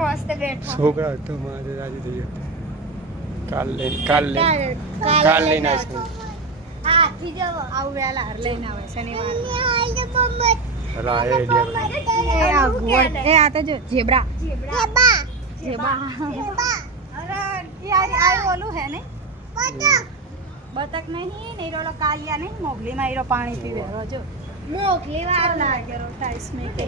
મસ્ત બેઠો છોકરા તો મારે રાજી થઈ ગયો કાલ લઈને આવશે હા થી જવો આવું વેલા હર લઈને આવે શનિવાર રાય આઈડિયા એ આ તો જો ઝેબ્રા અરે યાર આ ઓલું હે ને બતક નહીં ને રોલો કાલિયા નહીં મોગલી માં ઈરો પાણી પીવે રોજો મોગલી વાર લાગે રો ટાઈસ મે કે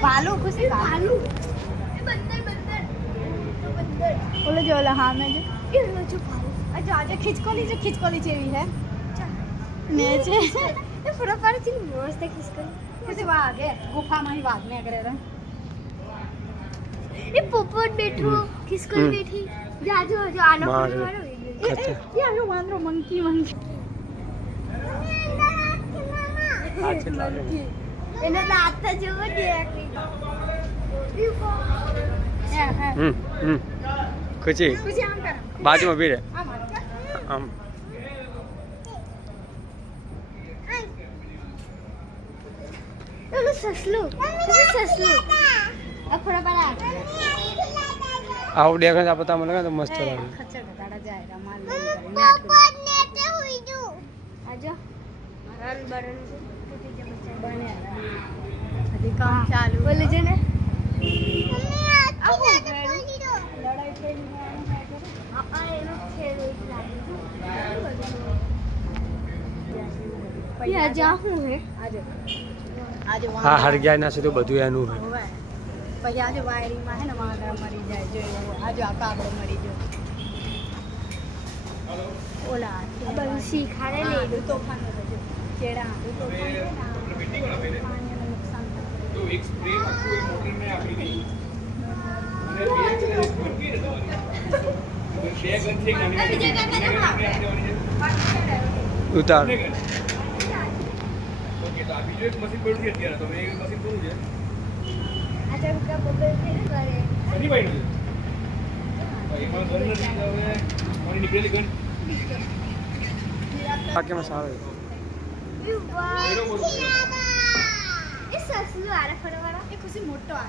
भालू खुशी भालू बंदर बोलो जो हाँ मैं जो अच्छा आज खिचकोली जेवी है નેચે એ પૂરો પર ચી મસ્ત ખિસકોલી કેસે વાગે ગુફામાં ही વાગ ને કરે રે એ પોપટ બેઠો ખિસકોલી બેઠી જાજો જો આનો મારો એ આનો વાંદરો મંકી એને દાંત જોવો દે ખુશી બાજુમાં ઊભી રહે આમ સસલું અખોડા પાડા આવું દેખા પતા મને તો મસ્ત લાગે ખચર દાડા જાય રમાલ પોપટ નેતે હોઈ જો આજો રન બરન તૂટી જ બને અધી કામ ચાલુ બોલે છે ને લડાઈ થઈ આ એનો ખેલ લાગે યા જા હું હે આજો હા હરગ્યા ના છે તો બધું એનું હે પછી આજે વાયરિંગ માં હે ને વાંદરા મરી જાય જો આજે આ કાગડો મરી ગયો ઓલા બંસી ખાને લે દો તોફાન જો ચેડા તોફાન છે ના પાણીને નુકસાન તો એક સ્પ્રે આખું એ મોટર મે આપી દી ઉતાર બીજો એક મશીન પડ્યું છે અત્યારે તો મેં એક મશીન પૂરું છે આજે કા બોબલ કે કરે સની ભાઈ નું એમાં ગન નથી હવે મારી નીકળેલી ગન પાકેમાં સારો એ સસલું આરે ફરવાળો એ ખુશી મોટો આ